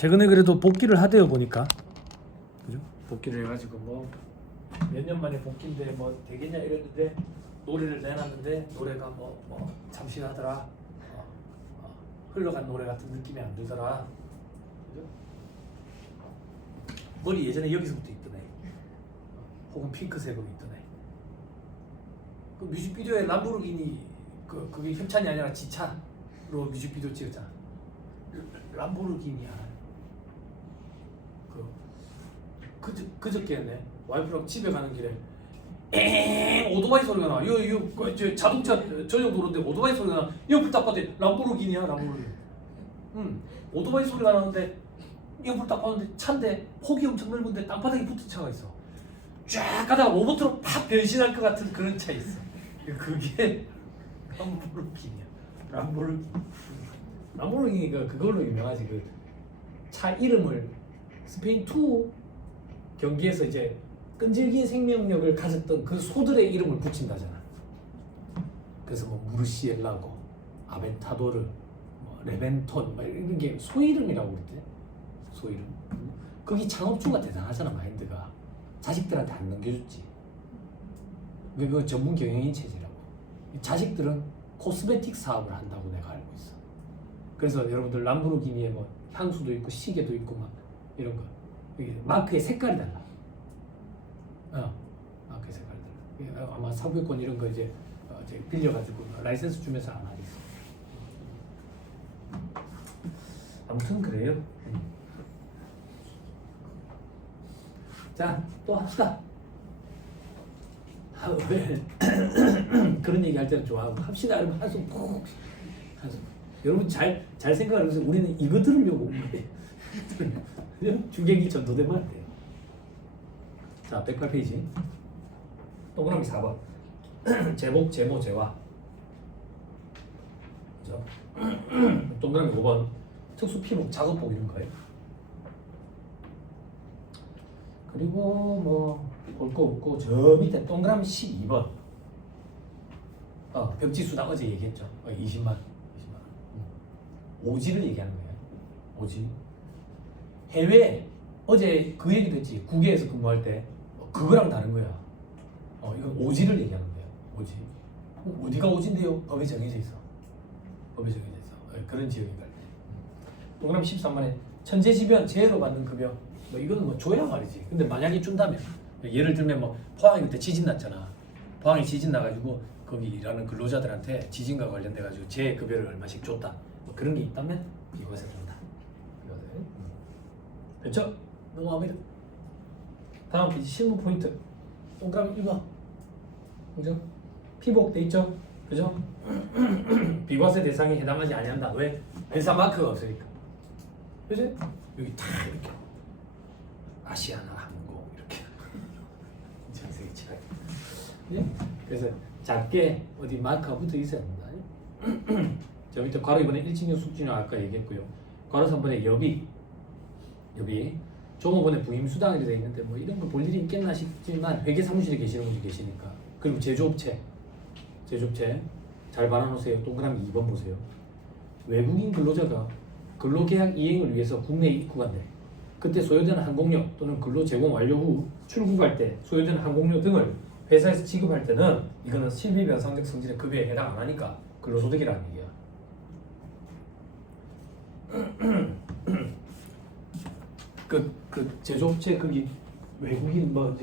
최근에 그래도 복귀를 하대요 보니까. 그죠? 복귀를 해가지고 뭐 몇 년 만에 복귀인데 뭐 되겠냐 이랬는데 노래를 내놨는데 노래가 뭐 참신하더라. 흘러간 노래 같은 느낌이 안 들더라. 그죠? 머리 예전에 여기서부터 있더네. 혹은 핑크색으로 있더네. 그 뮤직비디오에 람보르기니 그게 협찬이 아니라 지차로 뮤직비디오 찍었잖아. 람보르기니 알아요? 그저께였네. 와이프랑 집에 가는 길에 오토바이 소리가 나. 저 자동차 전용 도로인데 오토바이 소리가 나. 옆을 딱 봤더니 람보르기니야, 람보르기니. 오토바이 소리가 나는데 옆을 딱 봤는데 차인데 폭이 엄청 넓은데 땅바닥에 붙은 차가 있어. 쫙 가다가 로봇으로 팍 변신할 것 같은 그런 차 있어. 그게 람보르기니야. 람보르기니가 그걸로 유명하지. 그 차 이름을 스페인 2 경기에서 이제 끈질긴 생명력을 가졌던 그 소들의 이름을 붙인다잖아. 그래서 뭐 무르시엘라고, 아벤타도르, 뭐 레벤톤, 뭐 이런 게 소 이름이라고 그랬대. 소 이름. 거기 창업주가 대단하잖아. 마인드가 자식들한테 안 넘겨줬지. 그 전문 경영인 체제라고. 자식들은 코스메틱 사업을 한다고 내가 알고 있어. 그래서 여러분들 람보르기니에 뭐 향수도 있고 시계도 있고 막 이런 거. 마크의 색깔이 달라. 마크의 색깔이 달라. 아마 사부유권 이런 거 이제 빌려가지고 라이센스 주면서 안 하겠어. 아무튼 그래요. 자, 또 합시다. 왜 그런 얘기 할 때는 좋아하고 합시다. 여러분 한숨 푹 한숨. 여러분 잘 생각을 해보세요. 우리는 이거 들으려고 온 거예요. 주객이 전도되면 안 돼요. 자, 108페이지. 동그라미 4번. 제목, 제모, 제화. 그죠? 동그라미 5번. 특수 피복, 작업복 이런 거예요. 그리고 뭐 볼 거 없고 저 밑에 동그라미 12번. 벽지수당 어제 얘기했죠. 20만. 오지를 얘기하는 거예요. 오지. 해외 어제 그 얘기도 했지. 국외에서 근무할 때 그거랑 다른 거야. 이건 오지를 얘기하는 거예요. 오지. 어디가 오지인데요? 법에 정해져 있어. 법에 정해져 있어. 그런 지역인가. 동그라미 13번에 천재지변 재해로 받는 급여. 뭐 이거는 뭐 줘야 말이지. 근데 만약에 준다면 예를 들면 뭐 포항에 그때 지진 났잖아. 포항에 지진 나가지고 거기 일하는 근로자들한테 지진과 관련돼 가지고 재해 급여를 얼마씩 줬다. 뭐 그런 게 있다면 비과세 된다. 그렇죠? 넘어갑니다. 다음 페이지 실무 포인트. 동그라미 1번. 그죠? 피복 돼 있죠? 그죠? 비과세 대상에 해당하지 아니한다. 왜? 회사 마크가 없으니까. 그죠? 여기 다 이렇게 아시아나 항공 이렇게 전 세계 최고. 네? 그래서 작게 어디 마크가 붙어 있어야 합니다. 저 밑에 괄호 2번에 일진용 숙진용 아까 얘기했고요. 괄호 3번에 여비 종업원의 부임 수당이 되어 있는데 뭐 이런 거 볼 일이 있겠나 싶지만 회계 사무실에 계시는 분이 계시니까. 그리고 제조업체 잘 받아놓으세요. 동그라미 2번 보세요. 외국인 근로자가 근로계약 이행을 위해서 국내에 입국한대. 그때 소요되는 항공료 또는 근로 제공 완료 후 출국할 때 소요되는 항공료 등을 회사에서 지급할 때는 이거는 실비변상적 성질의 급여에 해당 안 하니까 근로소득이라는 얘기야. 그 제조업체 거기 외국인 뭐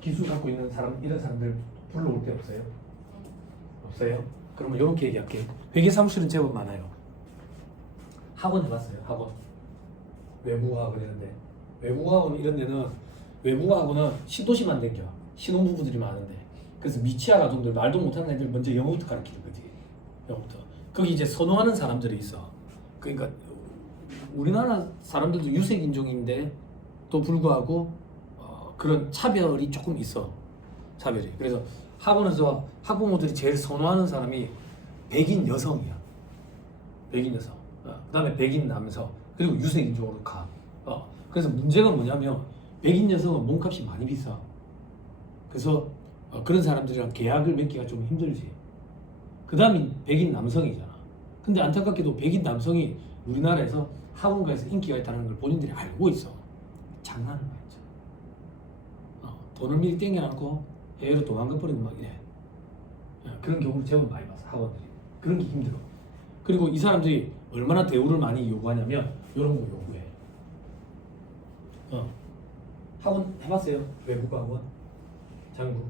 기술 갖고 있는 사람 이런 사람들 불러올 때 없어요? 없어요? 그러면 이렇게 얘기할게요. 회계사무실은 제법 많아요. 학원 해봤어요. 학원. 외국어학원 이런데 외국어학원 이런 데는 외국어학원은 시도시만 댕겨. 신혼부부들이 많은데 그래서 미취학 아동들 말도 못하는 애들 먼저 영어부터 가르치는 거지. 영어부터. 거기 이제 선호하는 사람들이 있어. 그러니까 우리나라 사람들도 유색인종인데 또 불구하고 그런 차별이 조금 있어. 차별이. 그래서 학원에서 학부모들이 제일 선호하는 사람이 백인 여성이야. 백인 여성. 그 다음에 백인 남성. 그리고 유색인종으로 가. 그래서 문제가 뭐냐면 백인 여성은 몸값이 많이 비싸. 그래서 그런 사람들이랑 계약을 맺기가 좀 힘들지. 그 다음이 백인 남성이잖아. 근데 안타깝게도 백인 남성이 우리나라에서 학원가에서 인기가 있다는 걸 본인들이 알고 있어. 장난을 말이죠. 돈을 미리 땡겨놓고 해외로 도망가 버리고 막 이래. 그런 경우를 제법 많이 봐서 학원들이. 그런 게 힘들어. 그리고 이 사람들이 얼마나 대우를 많이 요구하냐면 이런 거 요구해. 학원 해봤어요? 외국어 학원? 장구?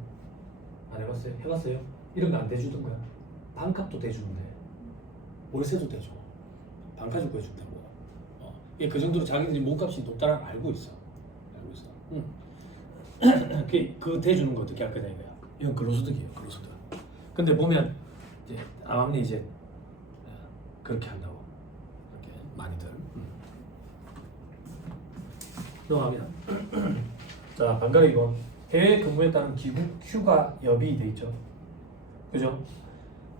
안 해봤어요? 해봤어요? 이런 거 안 대주던 거야. 반값도 대주는데 월세도 대줘. 반값도 해준다고. 그 정도로 자기들이 몸값이 높다는 걸 알고 있어. 알고 있어. 그 대주는 거 어떻게 할 거냐 이거야. 이건 근로소득이에요. 근로소득. 근데 보면 이제 암암리 이제 그렇게 한다고. 이렇게 많이들. 넘어갑니다. 자, 반가로 이거 해외 근무에 따른 귀국 휴가 여비 돼 있죠. 그죠?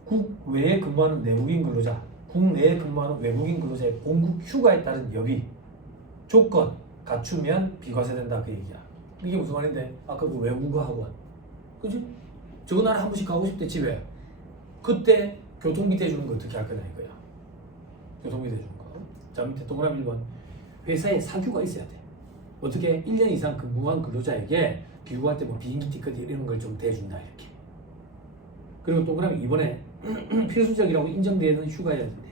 국외에 근무하는 내국인 근로자, 국내에 근무하는 외국인 근로자의 본국 휴가에 따른 여비 조건 갖추면 비과세된다 그 얘기야. 이게 무슨 말인데? 아까 그 외국어 학원, 그지? 저거 나라 한 번씩 가고 싶대 집에. 그때 교통비 대주는 거 어떻게 할 거냐 이거야. 교통비 대주는 거. 자, 밑에 동그라미 1번. 회사에 사규가 있어야 돼. 어떻게 1년 이상 근무한 근로자에게 귀국할 때 뭐 비행기 티켓 이런 걸 좀 대준다 이렇게. 그리고 동그라미 2번에 필수적이라고 인정되는 휴가여야 된대.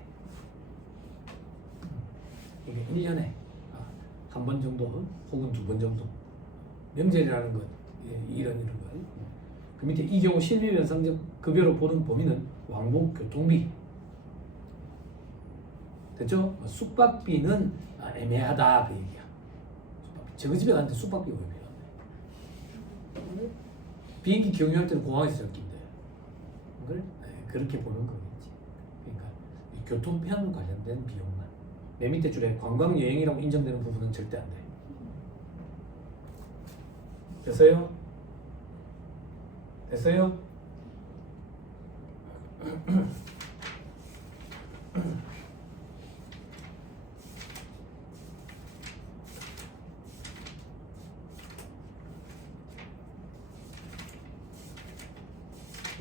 이게 1년에 한 번 정도 혹은 2번 정도. 명절이라는 것 이런 거. 그 밑에 이 경우 실비변상적 급여로 보는 범위는 왕복 교통비. 됐죠? 숙박비는 애매하다 그 얘기야. 저거 집에 갔는데 숙박비가 왜 필요한데? 비행기 경유할 때는 공항에서 잡긴데. 그걸 그렇게 보는 거겠지. 그러니까 교통편 관련된 비용만. 맨 밑에 줄에 관광 여행이라고 인정되는 부분은 절대 안 돼. 됐어요? 됐어요?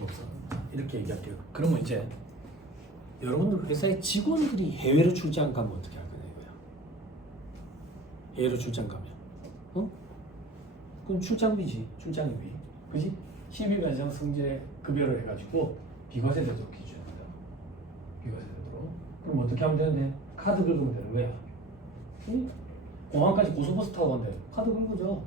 없어. 이렇게 얘기할게요. 그러면 이제 여러분들 회사의 직원들이 해외로 출장 가면 어떻게 할 거냐 이거야. 해외로 출장 가면, 그럼 출장비지, 출장비, 그지? 12변상 성질의 급여를 해가지고 비과세제도 기준입니다. 비과세제도로. 그럼 어떻게 하면 되는데? 카드 긁으면 되는 거야. 응? 공항까지 고속버스 타고 간대. 카드 긁어줘.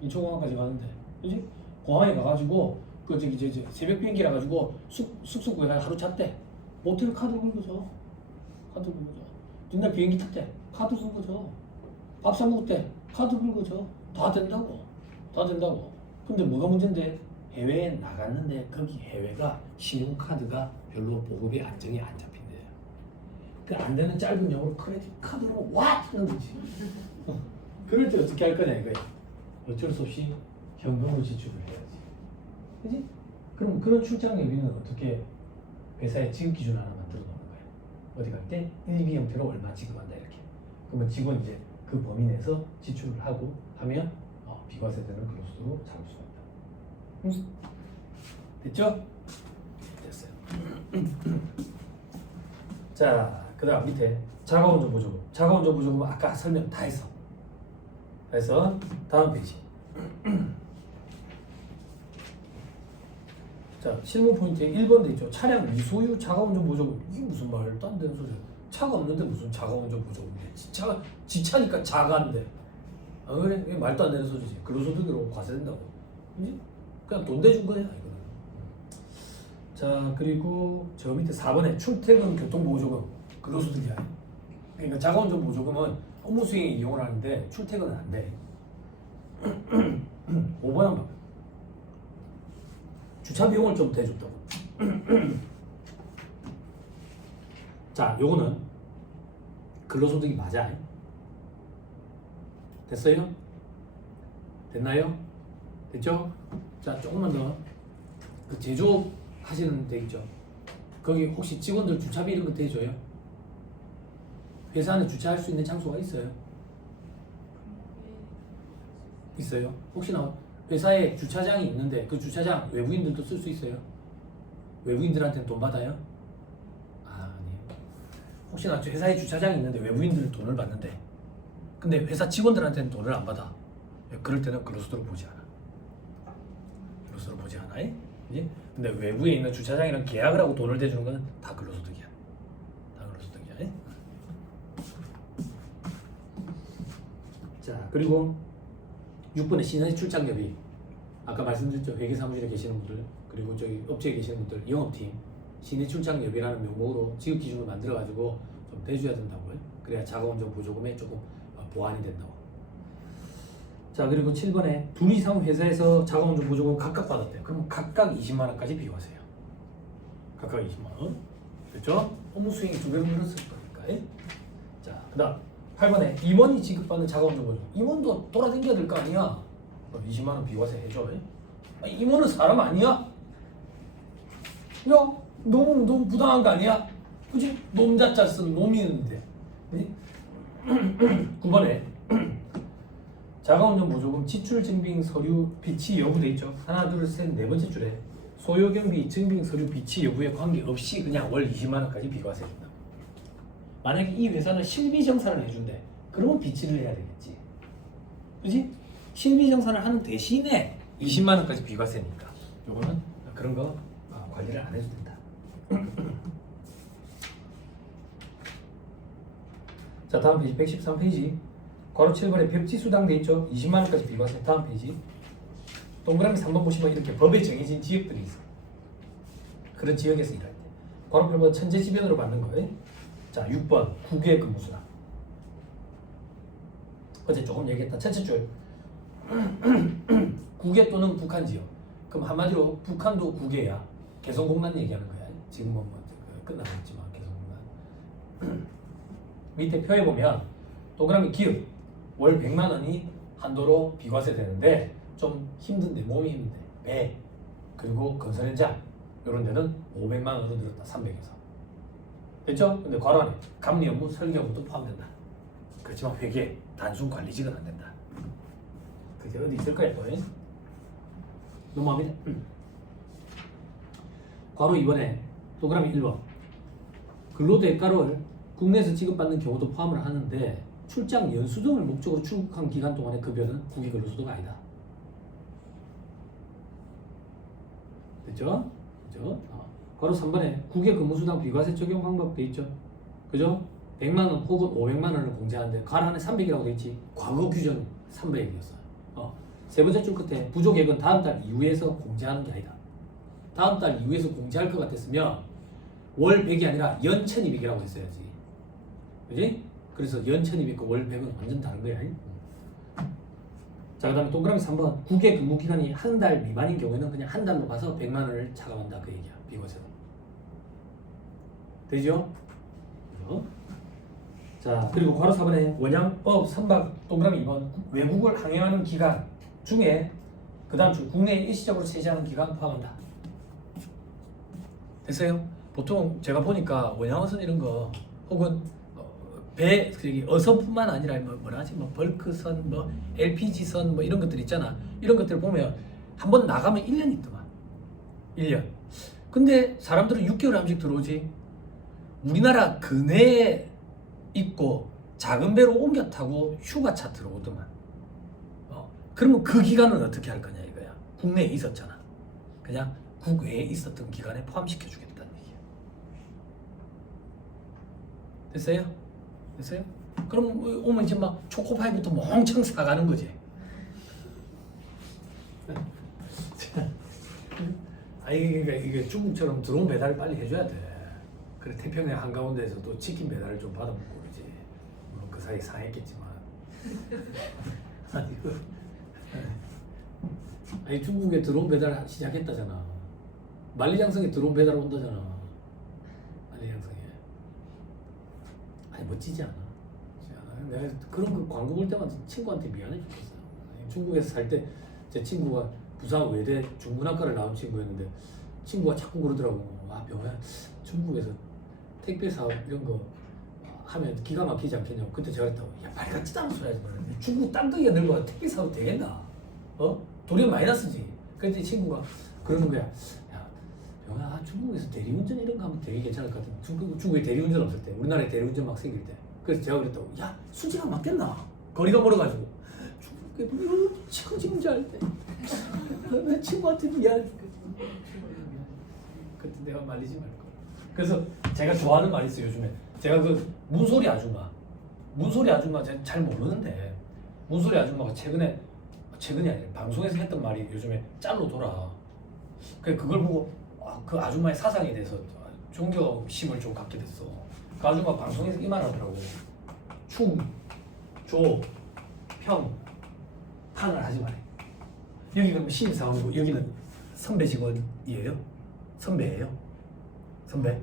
인천공항까지 가는데, 그지? 공항에 가가지고 그 저기 새벽 비행기라 가지고 숙소구에 하루 잤대. 모텔 카드 긁어줘. 카드 긁어줘. 옛날 비행기 탔대. 카드 긁어줘. 밥 사 먹을 때 카드 긁어줘. 다 된다고. 다 된다고. 근데 뭐가 문제인데? 해외에 나갔는데 거기 해외가 신용카드가 별로 보급이 안정이 안 잡힌대. 그 안 되는 짧은 영어로 크레딧 카드로 와! 하는 거지. 그럴 때 어떻게 할 거냐 이거야. 어쩔 수 없이 현금으로 지출을 해야지. 그지? 그럼 그런 출장 예비는 어떻게 회사의 지급 기준 하나 만들어 놓는 거야. 어디 갈 때 1비 형태로 얼마 지급한다 이렇게. 그러면 직원 이제 그 범위 내에서 지출을 하고 하면 비과세되는 근로소득으로 잡을 수가 있다. 됐죠? 됐어요. 자, 그 다음 밑에 자가운전 보조금. 자가운전 보조금은 아까 설명 다 했어. 그래서 다음 페이지. 자, 실무 포인트에 1번 돼 있죠. 차량 미소유 자가운전 보조금. 이게 무슨 말도 안 되는 소리야. 차가 없는데 무슨 자가운전 보조금이야. 지차니까 자가인데. 그래? 이게 말도 안 되는 소리지. 근로소득으로 과세된다고. 그지? 그냥 돈 대준 거야 이거는. 자, 그리고 저 밑에 4번에 출퇴근 교통보조금. 근로소득이야. 그러니까 자가운전 보조금은 업무 수행에 이용을 하는데 출퇴근은 안 돼. 5번 한번. 주차 비용을 좀 대줬다고. 자, 요거는 근로소득이 맞아. 됐어요? 됐나요? 됐죠? 자, 조금만 더. 그 제조업 하시는 데 있죠? 거기 혹시 직원들 주차비 이런 거 대줘요? 회사 안에 주차할 수 있는 장소가 있어요? 있어요? 혹시나 회사에 주차장이 있는데 그 주차장 외부인들도 쓸 수 있어요? 외부인들한테는 돈 받아요? 아니에요. 혹시나 회사에 주차장이 있는데 외부인들 돈을 받는데 근데 회사 직원들한테는 돈을 안 받아. 그럴 때는 근로소득을 보지 않아. 근로소득을 보지 않아. 그지? 근데 외부에 있는 주차장이랑 계약을 하고 돈을 대주는 건 다 근로소득이야. 다 근로소득이야. 자, 그리고 6번에 시너지 출장협의. 아까 말씀드렸죠. 회계사무실에 계시는 분들 그리고 저기 업체에 계시는 분들 영업팀 시내 출장협의라는 명목으로 지급기준을 만들어가지고 좀 대줘야 된다고요. 그래야 자가운전 보조금에 조금 보완이 된다고. 자, 그리고 7번에 둘 이상 회사에서 자가운전 보조금 각각 받았대요. 그럼 각각 20만 원까지 비교하세요. 각각 20만 원. 그렇죠? 업무 수행이 2배로 늘었을 거니까. 자, 그 다음 8번에 임원이 지급받는 자가운전 보조금. 임원도 돌아다녀야 될 거 아니야. 20만 원 비과세 해줘. 아니, 임원은 사람 아니야? 야, 너무 부당한 거 아니야? 그치? 놈자자 쓴 놈이었는데. 9번에 자가운전 보조금 지출 증빙 서류 비치 여부 돼 있죠. 하나 둘 셋 네 번째 줄에 소요경비 증빙 서류 비치 여부에 관계없이 그냥 월 20만 원까지 비과세 된다. 만약에 이 회사는 실비정산을 해준대. 그러면 비치를 해야 되겠지. 그지? 실비정산을 하는 대신에 20만 원까지 비과세니까 요거는 그런 거 관리를 안 해도 된다. 자, 다음 페이지 113페이지 괄호 7번에 벽지수당 돼 있죠. 20만 원까지 비과세. 다음 페이지 동그라미 3번 보시면 이렇게 법에 정해진 지역들이 있어. 그런 지역에서 일할 때 괄호 8번 천재지변으로 받는 거예요. 자, 6번 국외 근무수당. 어제 조금 얘기했다. 첫째 줄 국외 또는 북한 지역. 그럼 한마디로 북한도 국외야. 개성공단 얘기하는 거야. 지금은 뭐 끝나겠지만 개성공단. 밑에 표에 보면 동그라미 기업 월 100만 원이 한도로 비과세 되는데 좀 힘든데 몸이 힘든데 배 그리고 건설 현장 이런 데는 500만 원으로 늘었다. 300에서. 됐죠? 근데 괄호 안에 감리 업무, 설계 업무도 포함된다. 그렇지만 회계, 단순 관리직은 안 된다. 그게 어디 있을 거예요? 넘어갑니다. 괄호 2번에 동그라미 1번 근로대가를 국내에서 지급받는 경우도 포함을 하는데 출장 연수 등을 목적으로 출국한 기간 동안의 급여는 국외근로소득가 아니다. 됐죠? 그죠? 괄호 3번에 국외 근무수당 비과세 적용 방법 돼 있죠? 그죠? 100만 원 혹은 500만 원을 공제하는데 괄호 안에 300이라고 돼 있지. 과거 규정 300이었어요. 세 번째 줄 끝에 부족액은 다음 달 이후에서 공제하는 게 아니다. 다음 달 이후에서 공제할 것 같았으면 월 100이 아니라 연 1200이라고 했어야지. 그지? 그래서 연 1200과 월 100은 완전 다른 거야. 자, 그 다음에 동그라미 3번 국외 근무 기간이 한 달 미만인 경우에는 그냥 한 달로 봐서 100만 원을 차감한다. 그 얘기야. 비과세로. 되죠? 자, 그리고 괄호 4번에 원양법 선박 동그라미 2번 외국을 항해하는 기간 중에 그 다음 줄 국내에 일시적으로 체지하는 기간 포함한다. 됐어요? 보통 제가 보니까 원양어선 이런 거 혹은 배 어선뿐만 아니라 뭐라 하지? 뭐 벌크선, 뭐 LPG선 뭐 이런 것들 있잖아. 이런 것들 보면 한번 나가면 1년 있더만. 1년. 근데 사람들은 6개월 한 번씩 들어오지. 우리나라 근해에 있고 작은 배로 옮겨 타고 휴가차 들어오더만. 그러면 그 기간은 어떻게 할 거냐 이거야. 국내에 있었잖아. 그냥 국외에 있었던 기간에 포함시켜 주겠다는 얘기야. 됐어요? 됐어요? 그럼 오면 이제 막 초코파이부터 멍청 사가는 거지. 이게 중국처럼 드론 배달을 빨리 해줘야 돼. 그래 태평양 한가운데에서 또 치킨 배달을 좀 받아먹고 그러지. 물론 그 사이 상했겠지만. 아니 중국에 드론 배달 시작했다잖아. 만리장성에 드론 배달 온다잖아. 만리장성에. 아니 멋지지 않아. 내가 그런 그 광고 볼 때마다 친구한테 미안해 죽겠어. 중국에서 살 때 제 친구가 부산 외대 중문학과를 나온 친구였는데 친구가 자꾸 그러더라고. 와 병호야 중국에서 택배 사업 이런 거 하면 기가 막히지 않겠냐고. 그때 제가 했다고. 야 말 같지도 않은 소리 하지 말라. 중국 땅덩이가 늙어 택배 사업 되겠나? 도리어 마이너스지. 그랬더니 친구가 그러는 거야. 야 중국에서 대리운전 이런 거 하면 되게 괜찮을 것 같은데 중국에 대리운전 없을 때 우리나라에 대리운전 막 생길 때 그래서 제가 그랬다고 야 수지가 맞겠나 거리가 멀어가지고 중국에 이렇게 커지는지 알때 내 친구한테 미안 그때 내가 말리지 말걸 그래서 제가 좋아하는 말이 있어요 요즘에 제가 그 문소리 아줌마 제가 잘 모르는데 문소리 아줌마가 최근이 아니라 방송에서 했던 말이 요즘에 짤로 돌아 그걸 보고 그 아줌마의 사상에 대해서 존경심을 좀 갖게 됐어. 그 아줌마 방송에서 이 말 하더라고. 충, 조, 평, 판을 하지 말래. 여기 그러면 신입사원이고 여기는 선배 직원이에요? 선배예요? 선배?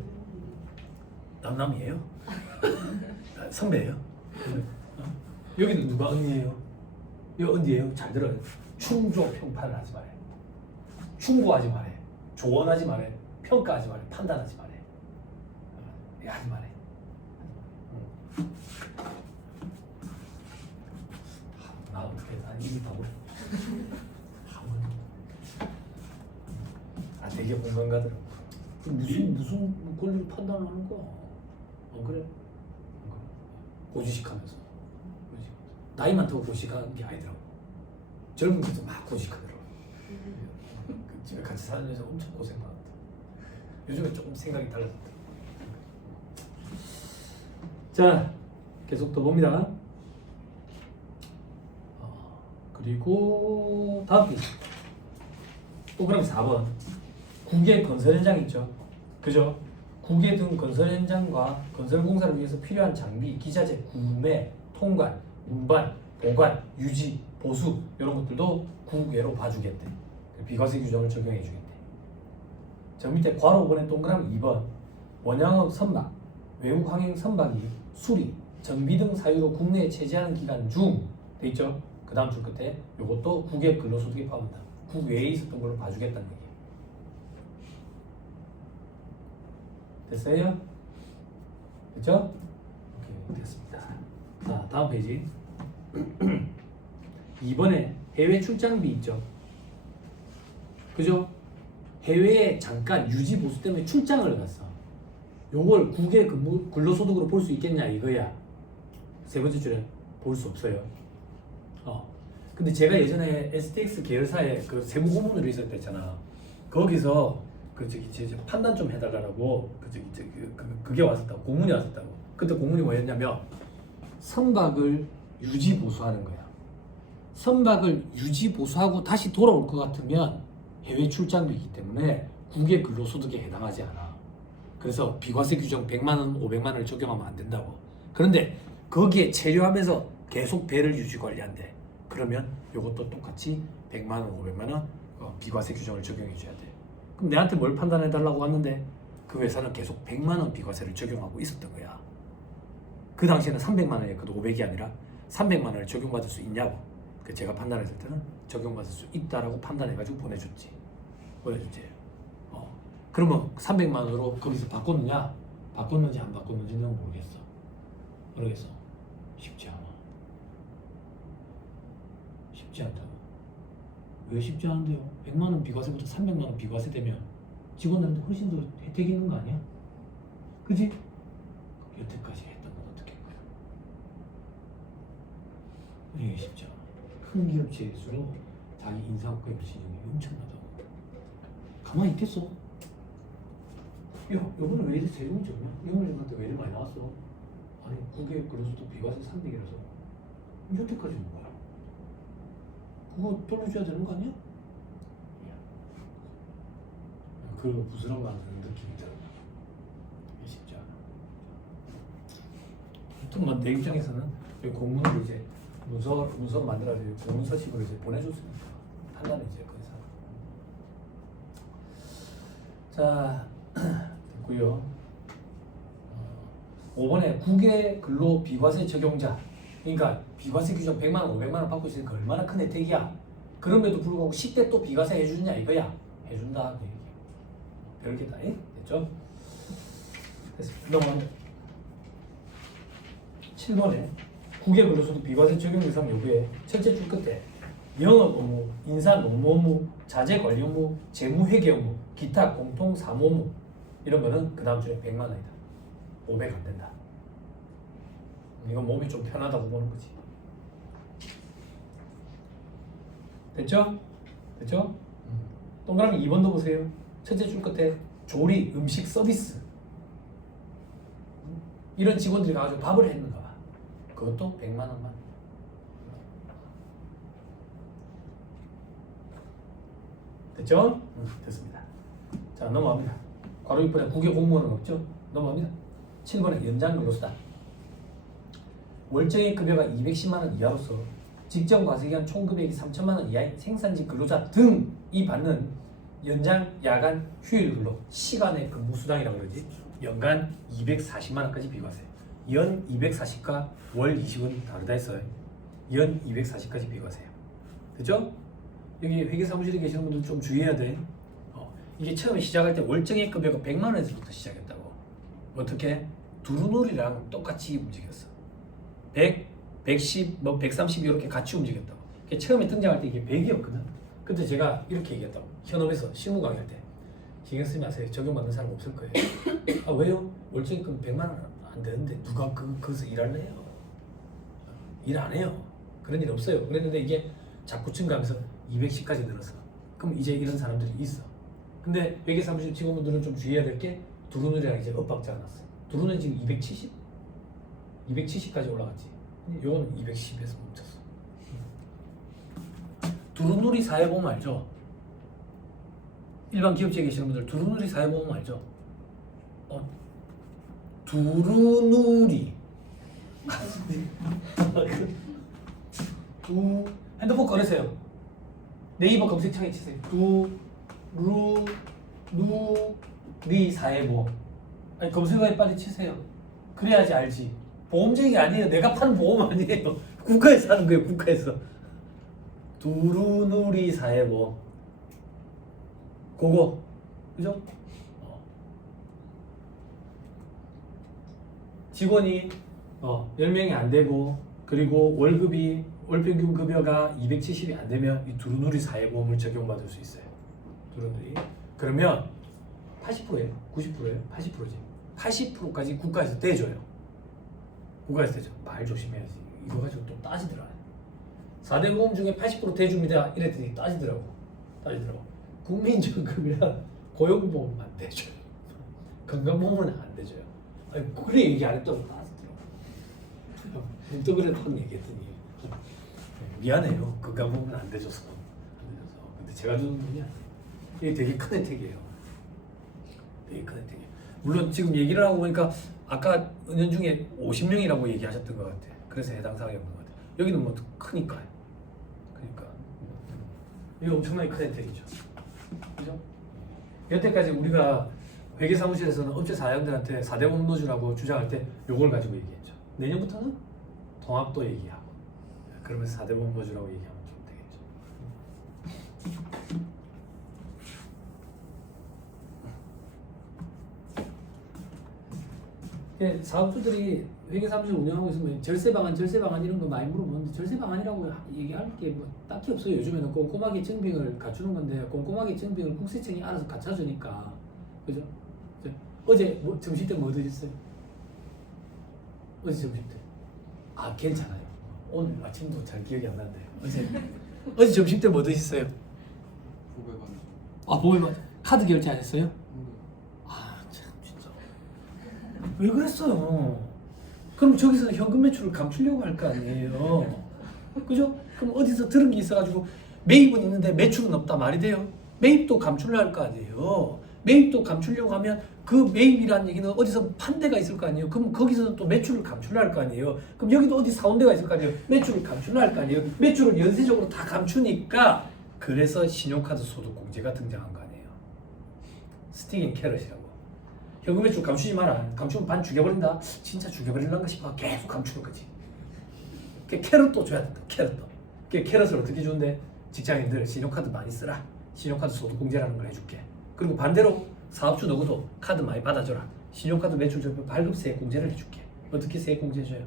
남남이에요? 선배예요? 여기는 누가 언니예요? 여기 언니예요? 잘 들어요. 충조, 평판을 하지 말래. 충고하지 말래. 조언하지 말해, 평가하지 말해, 판단하지 말해. 하지 말해. 나 어떻게 난 입이 바보래. 되게 공감 가더라고. 무슨 권리로 판단을 하는 거야? 안 그래? 고지식하면서. 나이만 더 고지식하는 게 아니더라고. 젊은 데도 막 고지식하더라고. 집에 같이 사는 여자 엄청 고생받았다. 요즘에 조금 생각이 달라졌다. 자, 계속 더 봅니다. 그리고 다음 페이지. 그럼 4번. 국외 건설 현장 있죠. 그죠? 국외 등 건설 현장과 건설 공사를 위해서 필요한 장비, 기자재 구매, 통관, 운반, 보관, 유지, 보수 이런 것들도 국외로 봐주겠대. 비과세 규정을 적용해 주겠대. 저 밑에 괄호 5번에 동그라미 2번 원양업 선박, 외국 항행 선박이 수리, 정비 등 사유로 국내에 체재하는 기간 중 돼 있죠. 그 다음 줄 끝에 이것도 국외 근로소득에 포함한다. 국외에 있었던 걸로 봐주겠다는 얘기예요. 됐어요? 됐죠? 오케이, 됐습니다. 자, 다음 페이지. 2번에 해외 출장비 있죠. 그죠? 해외에 잠깐 유지 보수 때문에 출장을 갔어. 요걸 국외 근로소득으로 볼 수 있겠냐 이거야. 세 번째 줄에 볼 수 없어요. 근데 제가 예전에 STX 계열사에 그 세무 고문으로 있을 때 있잖아. 거기서 판단 좀 해달라고 그게 왔었다고. 공문이 왔었다고. 그때 공문이 뭐였냐면 선박을 유지 보수하는 거야. 선박을 유지 보수하고 다시 돌아올 것 같으면 해외 출장비이기 때문에 국외 근로소득에 해당하지 않아. 그래서 비과세 규정 100만 원, 500만 원을 적용하면 안 된다고. 그런데 거기에 체류하면서 계속 배를 유지 관리한대. 그러면 이것도 똑같이 100만 원, 500만 원 비과세 규정을 적용해 줘야 돼. 그럼 내한테 뭘 판단해 달라고 왔는데 그 회사는 계속 100만 원 비과세를 적용하고 있었던 거야. 그 당시에는 300만 원이었거든. 500이 아니라 300만 원을 적용받을 수 있냐고. 제가 판단했을 때는 적용받을 수 있다라고 판단해가지고 보내줬지. 그러면 300만 원으로 거기서 바꿨느냐? 바꿨는지 안 바꿨는지는 모르겠어. 쉽지 않아. 쉽지 않다고. 왜 쉽지 않은데요? 100만 원 비과세부터 300만 원 비과세 되면 직원들한테 훨씬 더 혜택이 있는 거 아니야? 그지? 여태까지 했던 건 어떻게 할 거야? 이게 쉽지 않아. 큰 기업체일수록 자기 인사고용 신용이 엄청나다고. 가만히 있겠어? 야, 이번에 왜 이렇게 세금이 적냐? 이번에 왜 이렇게 많이 나왔어? 아니, 국외 근로소득 비과세 300이라서 여태까지는 뭐야? 그거 돌려줘야 되는 거 아니야? 그 부스럼 만드는 느낌이 들어. 쉽지 않아. 아무튼 내 입장에서는 공문을 이제 문서 만들어서 공문서식으로 이제 보내줬으니까 판단이 이제 그 이상. 자, 됐고요. 5번에 국외 근로 비과세 적용자. 그러니까 비과세 규정 100만 원, 500만 원 받고 있으니까 얼마나 큰 혜택이야. 그럼에도 불구하고 10대 또 비과세 해주냐 이거야. 해준다. 별게 다 됐죠? 됐습니다. 넘어갑니다. 7번에 국외 근로소득 비과세 적용 의상 요구에 첫째 줄 끝에 영업 업무, 인사 노무 업무, 자재 관리 업무, 재무 회계 업무, 기타 공통 사무 업무 이런 거는 그 다음 주에 100만 원이다. 500 안 된다. 이건 몸이 좀 편하다고 보는 거지. 됐죠? 됐죠? 동그라미 2번도 보세요. 첫째 줄 끝에 조리, 음식, 서비스 이런 직원들이 가가지고 밥을 했는가 봐. 그것도 100만 원만. 됐죠? 됐습니다. 자, 넘어갑니다. 괄호 6번에 국외 공무원은 없죠? 넘어갑니다. 7번에 연장 근로수당. 월정액 급여가 210만 원 이하로서 직전 과세기간 총급액이 3천만 원 이하인 생산직 근로자 등이 받는 연장, 야간, 휴일 근로, 시간의 근무수당이라고 그러지. 연간 240만 원까지 비과세. 연 240과 월 20은 다르다 했어요. 연 240까지 비과세요. 됐죠? 여기 회계사무실에 계시는 분들 좀 주의해야 돼. 이게 처음에 시작할 때 월정액 급여가 100만 원에서부터 시작했다고. 어떻게? 두루놀이랑 똑같이 움직였어. 100, 110, 130 이렇게 같이 움직였다고. 처음에 등장할 때 이게 100이었거든. 그때 제가 이렇게 얘기했다고. 현업에서 실무 강의할 때. 신경 쓰지 마세요. 적용받는 사람 없을 거예요. 아 왜요? 월정액금 100만 원 안 되는데 누가 거기서 일할래요? 일 안 해요. 그런 일 없어요. 그랬는데 이게 자꾸 증가하면서 210까지 늘었어. 그럼 이제 이런 사람들이 있어. 근데 회계사무실 직원분들은 좀 주의해야 될 게 두루누리랑 이제 엇박자가 났어. 두루는 지금 270? 270까지 올라갔지. 요거는 210에서 멈췄어. 두루누리 사회보험 알죠? 일반 기업체에 계시는 분들 두루누리 사회보험 알죠? 두루누리 핸드폰 꺼내세요. 네이버 검색창에 치세요. 두루누리 사회보험. 아니 검색어에 빨리 치세요. 그래야지 알지. 보험쟁이 아니에요. 내가 파는 보험 아니에요. 국가에서 하는 거예요. 국가에서. 두루누리 사회보험. 그거 그죠? 직원이 10명이 안 되고 그리고 월급이 월평균 급여가 270이 안 되면 이 두루누리 사회보험을 적용받을 수 있어요. 두루누리. 그러면 80%예요? 90%예요? 80%지. 80%까지 국가에서 대줘요. 국가에서 대줘. 말 조심해야지. 이거 가지고 또 따지더라. 4대 보험 중에 80% 대줍니다. 이랬더니 따지더라고. 국민연금이랑 고용보험만 대줘요. 건강보험은 안 대줘요. 아니, 그래 얘기 안 했다고 따지더라고. 또 그래 확 얘기했더니 미안해요. 건강보험은 안 대줘서. 근데 제가 주는 돈이 아니에요. 이게 되게 큰 혜택이에요. 되게 큰 혜택이에요. 물론 지금 얘기를 하고 보니까 아까 은연중에 50명이라고 얘기하셨던 것 같아요. 그래서 해당 사항이 없는 것 같아요. 여기는 뭐 크니까요. 그러니까 이거 엄청나게 큰 혜택이죠. 그죠? 여태까지 우리가 회계사무실에서는 업체 사장들한테 4대 보험 넣어주라고 주장할 때 요걸 가지고 얘기했죠. 내년부터는 통합도 얘기하고 그러면서 4대 보험 넣어주라고 얘기하면 좀 되겠죠. 사업주들이 회계사무실 운영하고 있으면 절세 방안 이런 거 많이 물어보는데 절세 방안이라고 얘기할 게 뭐 딱히 없어요. 요즘에는 꼼꼼하게 증빙을 갖추는 건데 꼼꼼하게 증빙을 국세청이 알아서 갖춰주니까 그죠? 어제 점심 때 뭐 드셨어요? 어제 점심 때? 아 괜찮아요. 오늘 아침도 잘 기억이 안 나는데 어제 점심 때 뭐 드셨어요? 보고해 받으셨어요. 아 보고해 카드 결제하셨어요? 아 참 진짜 왜 그랬어요? 그럼 저기서 현금 매출을 감추려고 할 거 아니에요. 그죠? 그럼 어디서 들은 게 있어가지고 매입은 있는데 매출은 없다 말이 돼요? 매입도 감추려 할 거 아니에요. 매입도 감추려고 하면 그 매입이라는 얘기는 어디서 판 데가 있을 거 아니에요. 그럼 거기서 또 매출을 감추려 할 거 아니에요. 그럼 여기도 어디 사온 데가 있을 거 아니에요. 매출을 감추려 할 거 아니에요. 매출을 연쇄적으로 다 감추니까 그래서 신용카드 소득 공제가 등장한 거 아니에요. 스틱 앤 캐럿이라고. 현금 매출 감추지 마라. 감추면 반 죽여버린다. 진짜 죽여버릴란가 싶어 계속 감추는 거지. 캐럿도 줘야 된다. 캐럿을 어떻게 주는데 직장인들 신용카드 많이 쓰라. 신용카드 소득 공제라는 걸 해줄게. 그리고 반대로 사업주 너구도 카드 많이 받아줘라. 신용카드 매출 적용 발급 세액 공제를 해줄게. 어떻게 세액 공제해줘요?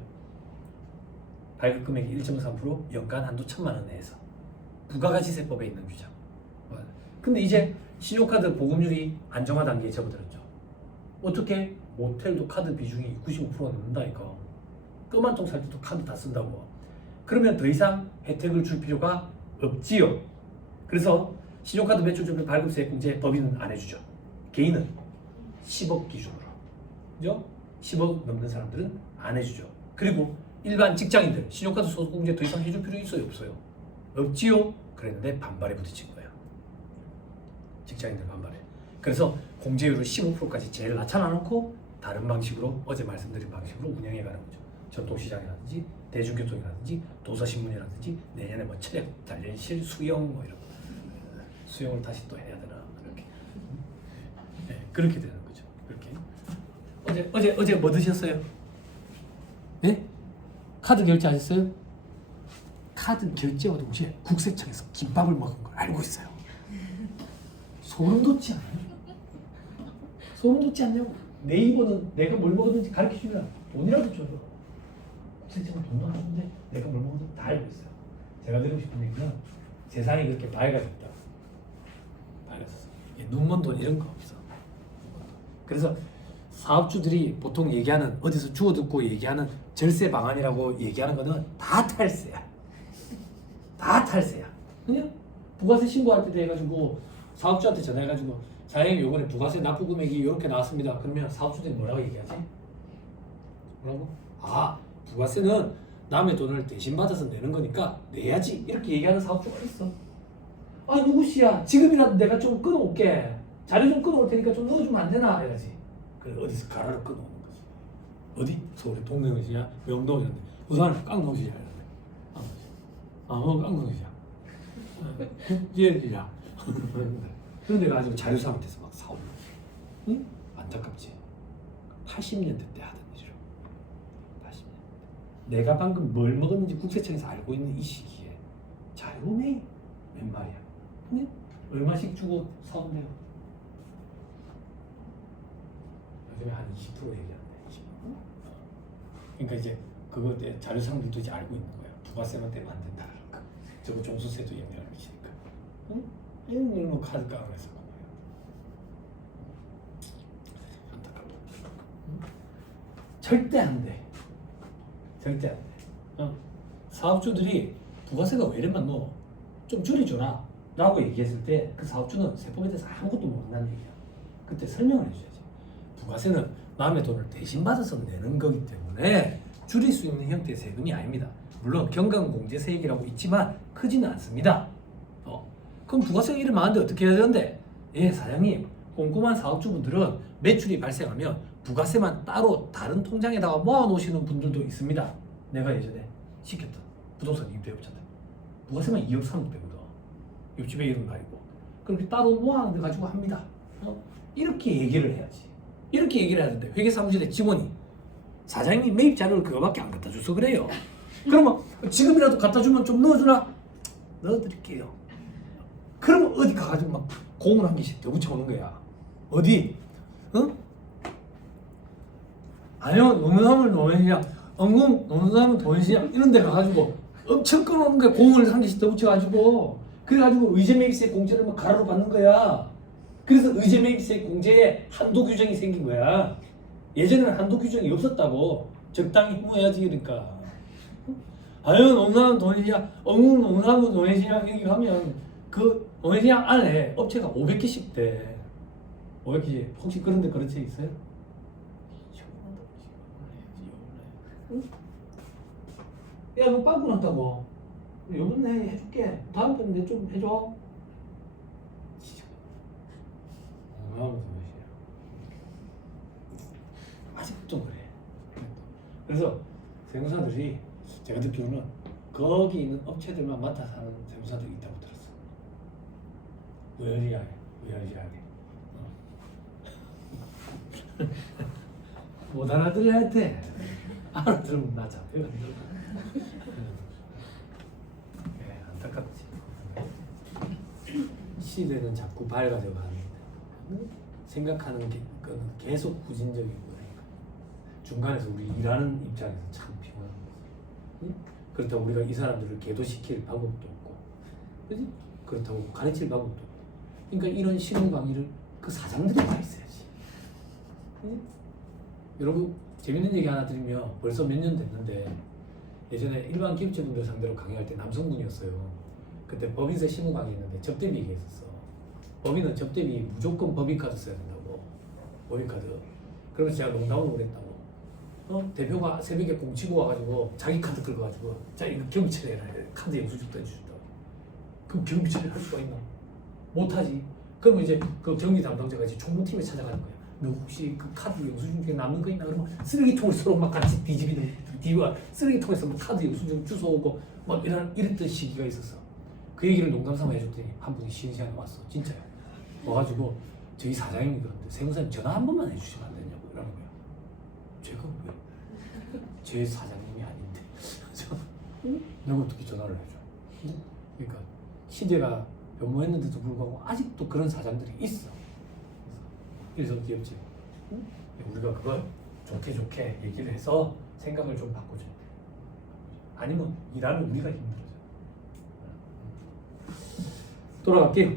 발급 금액이 1.3% 연간 한도 1,000만 원 내에서 부가가치세법에 있는 규정. 근데 이제 신용카드 보급률이 안정화 단계에 접어들었죠. 어떻게? 모텔도 카드 비중이 95%가 넘는다니까. 끄만통 살 때도 카드 다 쓴다고. 그러면 더 이상 혜택을 줄 필요가 없지요. 그래서 신용카드 매출점유 발급세액공제 법인은 안 해주죠. 개인은 10억 기준으로. 그죠? 10억 넘는 사람들은 안 해주죠. 그리고 일반 직장인들 신용카드 소득공제 더 이상 해줄 필요 있어요? 없어요? 없지요? 그랬는데 반발에 부딪힌 거예요. 직장인들 반발에. 그래서 공제율을 15%까지 제일 낮춰놔놓고 다른 방식으로 어제 말씀드린 방식으로 운영해가는 거죠. 전통시장이라든지 대중교통이라든지 도서신문이라든지 내년에 뭐 체력 단련실 수영 뭐 이런 거. 수영을 다시 또 해야 되나 그렇게. 네, 그렇게 되는 거죠. 그렇게. 어제 뭐 드셨어요? 네? 카드 결제하셨어요? 카드 결제와 동시에 국세청에서 김밥을 먹은 걸 알고 있어요. 소름 돋지 않아요? 소름 돋지 않냐고. 네이버는 내가 뭘 먹었는지 가르쳐주면 돈이라도 줘요. 국세청은 돈도 안 주는데 내가 뭘 먹었는지 다 알고 있어요. 제가 드리고 싶은 얘기는 세상이 그렇게 밝아졌다. 밝아졌어. 눈먼 돈 이런 거 없어. 그래서 사업주들이 보통 얘기하는 어디서 주워 듣고 얘기하는 절세 방안이라고 얘기하는 거는 다 탈세야. 다 탈세야. 그냥 부가세 신고할 때 돼가지고 사업주한테 전화해가지고 사장님 요번에 부가세 납부 금액이 이렇게 나왔습니다. 그러면 사업주들이 뭐라고 얘기하지? 뭐라고? 아 부가세는 남의 돈을 대신 받아서 내는 거니까 내야지 이렇게 얘기하는 사업주가 있어. 아 누구시야? 지금이라도 내가 좀 끊어올게. 자료 좀 끊어올 테니까 좀 넣어주면 안 되나? 이러지. 그래 어디서 가라를 끊어오는 거지. 어디? 서울에 동명시야? 명동이란데 우선 깡통시야 이런데. 깡통시야. 국제시야. 그런 데가 가지고 자료사무실에서 막 사오는 거지. 응? 안타깝지. 80년대 때 하던 일이로. 80년대. 내가 방금 뭘 먹었는지 국세청에서 알고 있는 이 시기에 자료메이 몇 말이야. 근데 얼마씩 주고 사온대요? 요즘에 한 20% 얘기하는데 20%. 그러니까 이제 그거 내 자료상들도 이제 알고 있는 거야. 부가세만 떼면 안 된다. 저거 종소세도 영향을 미치니까. 응? 이런 거 카드 깡에서 안타깝다. 응? 절대 안 돼. 절대 안 돼. 사업주들이 부가세가 왜 이래만 좀 줄여줘라 라고 얘기했을 때 그 사업주는 세법에 대해서 아무것도 모른다는 얘기야. 그때 설명을 해줘야지. 부가세는 남의 돈을 대신 받아서 내는 거기 때문에 줄일 수 있는 형태의 세금이 아닙니다. 물론 경감공제세액이라고 있지만 크지는 않습니다. 그럼 부가세가 이래 많은데 어떻게 해야 되는데? 예 사장님, 꼼꼼한 사업주분들은 매출이 발생하면 부가세만 따로 다른 통장에다가 모아놓으시는 분들도 있습니다. 내가 예전에 시켰던 부동산 임대업자들 부가세만 2억 3,600거든. 옆집에 이런 거 아니고 그렇게 따로 모아놓은 데 가지고 합니다. 이렇게 얘기를 해야지. 이렇게 얘기를 해야 되는데 회계사무실의 직원이 사장님이 매입 자료를 그거밖에 안 갖다 줘서 그래요. 그러면 지금이라도 갖다 주면 좀 넣어주나? 넣어드릴게요. 그러면 어디 가가지고 막 공을 한 개씩 더 붙여오는 거야. 어디? 응? 아니요, 농담을 노예시장, 농담은 돈시장 이런 데 가가지고 엄청 끊어오는 거야. 공을 한 개씩 더 붙여가지고 그래가지고 의제매입세 공제를 막 가로로 받는 거야. 그래서 의제매입세 공제에 한도 규정이 생긴 거야. 예전에는 한도 규정이 없었다고. 적당히 모아야지 그러니까. 아유 농담은 돈시장, 농담은 노예시장 여기 가면 그 농예시장 안에 업체가 500개씩 돼. 500개. 혹시 그런 데 그런 데 있어요? 응? 야, 너 빵꾸 났다고. 요번에 해줄게. 다음 번에 내 좀 해줘. 아직도 그래. 그래서 세무사들이 제가 듣기로는 거기 있는 업체들만 맡아서 하는 세무사들이 있다고 들었어. 의아리하게. 못 알아들어야 돼. 알아들으면 나 잡혀요. 네, 안타깝지. 시대는 자꾸 밝아져 가는데 생각하는 게 그건 계속 후진적이고 그러니까 중간에서 우리 일하는 입장에서 참 피곤한 거지. 그렇다고 우리가 이 사람들을 계도시킬 방법도 없고 그지? 그렇다고 가르칠 방법도. 그러니까 이런 실용 강의를 그 사장들이 다 있어야지. 그지? 여러분 재밌는 얘기 하나 드리면 벌써 몇 년 됐는데 예전에 일반 기업체분들 상대로 강의할 때 남성분이었어요. 그때 법인세 실무 강의했는데 접대비 얘기했었어. 법인은 접대비 무조건 법인카드 써야 된다고. 법인카드. 그러면서 제가 농담으로 그랬다고. 대표가 새벽에 공치고 와가지고 자기 카드 긁어가지고 자 이거 경비 처리해라. 카드 영수증도 해주신다고. 그럼 경비 처리할 수가 있나? 못하지. 그러면 이제 그 경비 담당자가 이제 총무팀에 찾아가는 거야. 너 혹시 그 카드 영수증 중에 남는 거 있나? 그러면 쓰레기통을 서로 막 같이 뒤집이는 뒤가 쓰레기통에서 뭐 카드 영수증 주워오고 막 이랬던 시기가 있었어. 그 얘기를 농담삼아 해줬더니 한 분이 쉬는 시간에 왔어. 진짜요. 와가지고 저희 사장님이 그런데 세무사님 전화 한 번만 해주시면 안 되냐고 이러는 거야. 제가 왜? 제 사장님이 아닌데 내가 어떻게 전화를 해줘? 그러니까 시대가 변모했는데도 불구하고 아직도 그런 사장들이 있어. 그래서 귀엽지. 우리가 그걸 좋게 얘기를 해서 생각을 좀 바꾸자. 아니면 일하는 우리가 힘들어져. 돌아갈게요.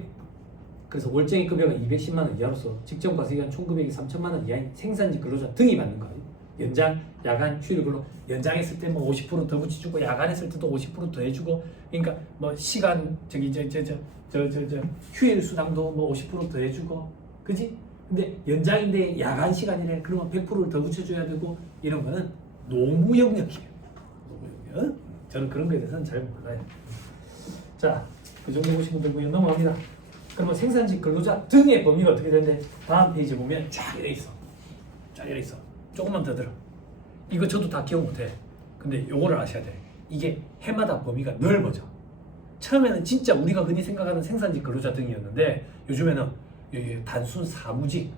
그래서 월정액 급여가 210만 원 이하로서 직전 과세기간 총 금액이 3천만 원 이하인 생산직 근로자 등이 받는 거예요. 연장, 야간, 휴일 근로 연장했을 때 뭐 50% 더 붙여주고 야간했을 때도 50% 더 해주고 그러니까 뭐 시간 휴일 수당도 뭐 50% 더 해주고 그지? 근데 연장인데 야간 시간이래 그러면 100%를 더 붙여줘야 되고 이런 거는 노무 영역이에요. 노무 영역. 저는 그런 거에 대해서는 잘 몰라요. 자, 그 정도 보시면 되고요. 넘어갑니다. 그러면 생산직 근로자 등의 범위가 어떻게 되는데 다음 페이지 보면 쫙 이래 있어. 쫙 이래 있어. 조금만 더 들어. 이거 저도 다 기억 못해. 근데 요거를 아셔야 돼. 이게 해마다 범위가 넓어져. 처음에는 진짜 우리가 흔히 생각하는 생산직 근로자 등이었는데 요즘에는 단순 사무직,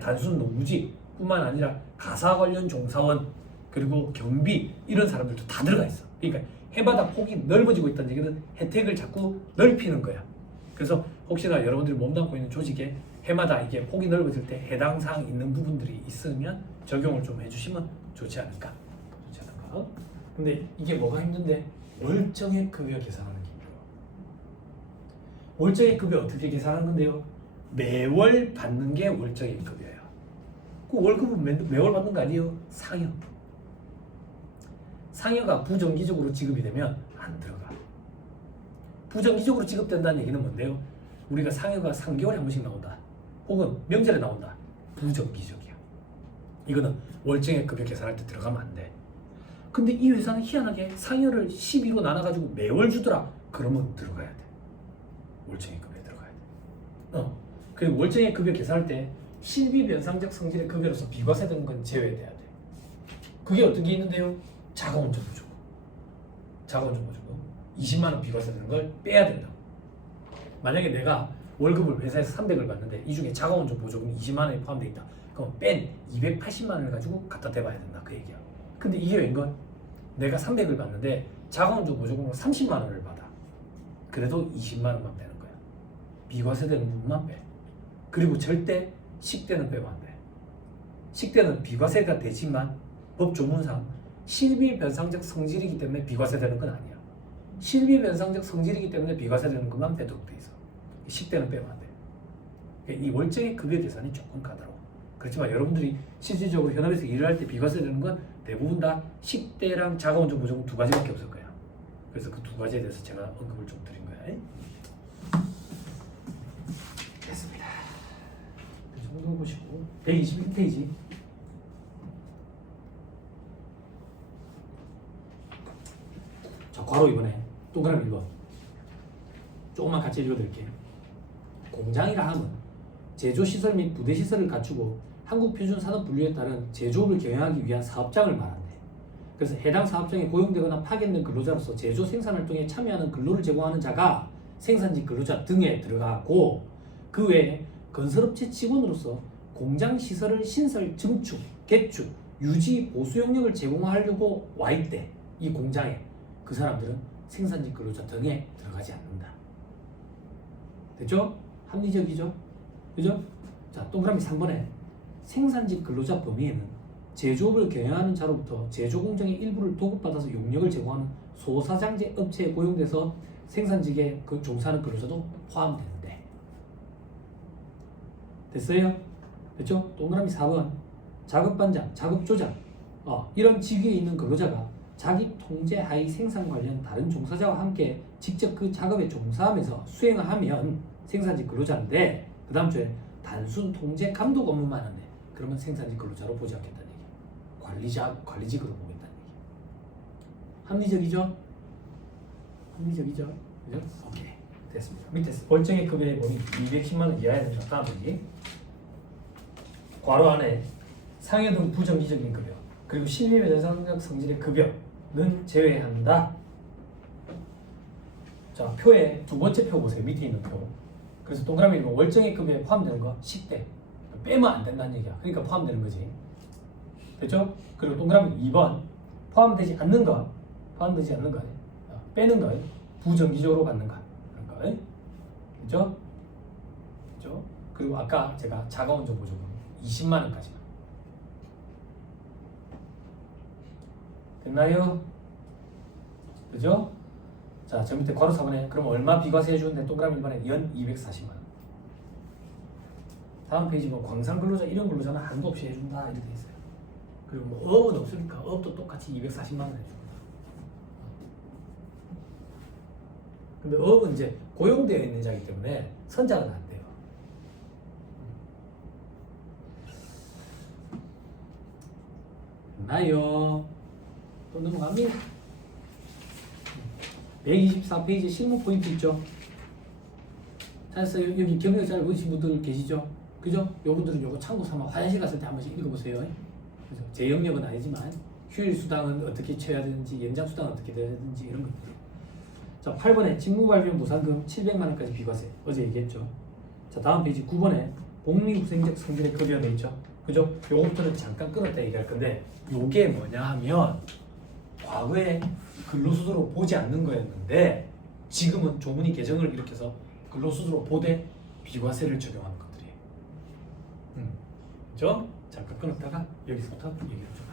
단순 농무직 뿐만 아니라 가사 관련 종사원 그리고 경비 이런 사람들도 다 들어가 있어. 그러니까 해마다 폭이 넓어지고 있다는 얘기는 혜택을 자꾸 넓히는 거야. 그래서 혹시나 여러분들이 몸담고 있는 조직에 해마다 이게 폭이 넓어질 때 해당 사항 있는 부분들이 있으면 적용을 좀 해주시면 좋지 않을까. 좋지 않을까. 근데 이게 뭐가 힘든데 월정액 급여 계산하는 게 힘들어. 월정액 급여 어떻게 계산하는 건데요? 매월 받는 게 월정액 급여예요. 그 월급은 매월 받는 거 아니에요? 상여. 상여가 부정기적으로 지급이 되면 안 들어가. 부정기적으로 지급된다는 얘기는 뭔데요? 우리가 상여가 3개월에 한 번씩 나온다. 혹은 명절에 나온다. 부정기적이야. 이거는 월정액 급여 계산할 때 들어가면 안 돼. 근데 이 회사는 희한하게 상여를 12로 나눠가지고 매월 주더라. 그러면 들어가야 돼. 월정액 급여에 들어가야 돼. 그리고 월정액 급여 계산할 때 실비 변상적 성질의 급여로서 비과세되는 건 제외돼야 돼. 그게 어떤 게 있는데요? 자가원전 보조금. 자가원전 보조금 20만 원 비과세되는 걸 빼야 된다고. 만약에 내가 월급을 회사에서 300을 받는데 이 중에 자가원전 보조금이 20만 원이 포함되어 있다. 그럼 뺀 280만 원을 가지고 갖다 대봐야 된다. 그 얘기야. 근데 이게 웬건? 내가 300을 받는데 자가원전 보조금으로 30만 원을 받아. 그래도 20만 원만 빼는 거야. 비과세되는 부분만 빼. 그리고 절대 식대는 빼면 안 돼. 식대는 비과세가 되지만 법 조문상 실비 변상적 성질이기 때문에 비과세되는 건 아니야. 실비 변상적 성질이기 때문에 비과세되는 것만 빼도록 돼 있어. 식대는 빼면 안 돼. 그러니까 이 월정액 급여 계산이 조금 까다로워. 그렇지만 여러분들이 실질적으로 현업에서 일을 할 때 비과세되는 건 대부분 다 식대랑 자가원전 보조금 두 가지밖에 없을 거야. 그래서 그 두 가지에 대해서 제가 언급을 좀 드린 거야. 됐습니다. 그 정도 보시고 121페이지. 자, 괄호 이번에 동그라미 1번 조금만 같이 읽어드릴게요. 공장이라 함은 제조시설 및 부대시설을 갖추고 한국표준산업 분류에 따른 제조업을 경영하기 위한 사업장을 말한대. 그래서 해당 사업장에 고용되거나 파견된 근로자로서 제조 생산활동에 참여하는 근로를 제공하는 자가 생산직 근로자 등에 들어가고 그 외에 건설업체 직원으로서 공장시설을 신설, 증축, 개축, 유지, 보수 영역을 제공하려고 와 있대. 이 공장에. 그 사람들은 생산직 근로자 등에 들어가지 않는다. 됐죠? 합리적이죠? 그죠? 자, 동그라미 3번에 생산직 근로자 범위에는 제조업을 경영하는 자로부터 제조 공정의 일부를 도급받아서 용역을 제공하는 소사장제 업체에 고용돼서 생산직에 그 종사하는 근로자도 포함되는데. 됐어요? 됐죠? 동그라미 4번 작업반장, 작업조장 이런 직위에 있는 근로자가 자기 통제 하에 생산 관련 다른 종사자와 함께 직접 그 작업에 종사하면서 수행을 하면 생산직 근로자인데 그 다음 주에 단순 통제 감독 업무만 하네. 그러면 생산직 근로자로 보지 않겠다는 얘기야. 관리직으로 보겠다는 얘기야. 합리적이죠? 합리적이죠? 그죠? 오케이. 됐습니다. 밑에 월정액 급여에 보면 210만 원 이하야 된다. 다음 얘기. 괄호 안에 상여 등 부정기적인 급여 그리고 실비의 정상적 성질의 급여는 제외한다. 자, 표에 두 번째 표 보세요. 밑에 있는 표. 그래서 동그라미 보면 월정액 급여에 포함되는 거 10대 빼면 안 된다는 얘기야. 그러니까 포함되는 거지. 됐죠? 그리고 동그라미 2번 포함되지 않는 거 빼는 거 부정기적으로 받는 거 그죠? 그죠? 그리고 아까 제가 자가원 정보적으로 20만 원까지만 됐나요? 그죠? 자, 저 밑에 괄호 4번에 그럼 얼마 비과세 해주는데 동그라미 1번에 연 240만 원. 다음 페이지 뭐 광산 근로자 이런 근로자는 한도 없이 해준다 이렇게 돼 있어요. 그리고 뭐 어업은 없으니까 어업도 똑같이 240만 원 해줍니다. 근데 어업은 이제 고용되어 있는 자이기 때문에 선장은 안 돼요. 나요. 또 넘어갑니다. 124페이지 실무 포인트 있죠? 찾았어요? 여기 경력 잘 보신 분들 계시죠? 그죠? 요분들은 요거 참고 삼아 화장실 갔을 때 한 번씩 읽어보세요. 그죠? 제 영역은 아니지만 휴일 수당은 어떻게 쳐야 되는지, 연장 수당은 어떻게 돼야 되는지 이런 것들. 자, 8번에 직무발병 무상금 700만 원까지 비과세. 어제 얘기했죠. 자, 다음 페이지 9번에 복리후생적 성질의 급여 돼 있죠. 그죠? 요것들은 잠깐 끊었다 얘기할 건데 요게 뭐냐 하면 과거에 근로수수로 보지 않는 거였는데 지금은 조문이 개정을 일으켜서 근로수수로 보되 비과세를 적용하는 것들이에요. 그죠? 잠깐 끊었다가 여기서부터 얘기를 좀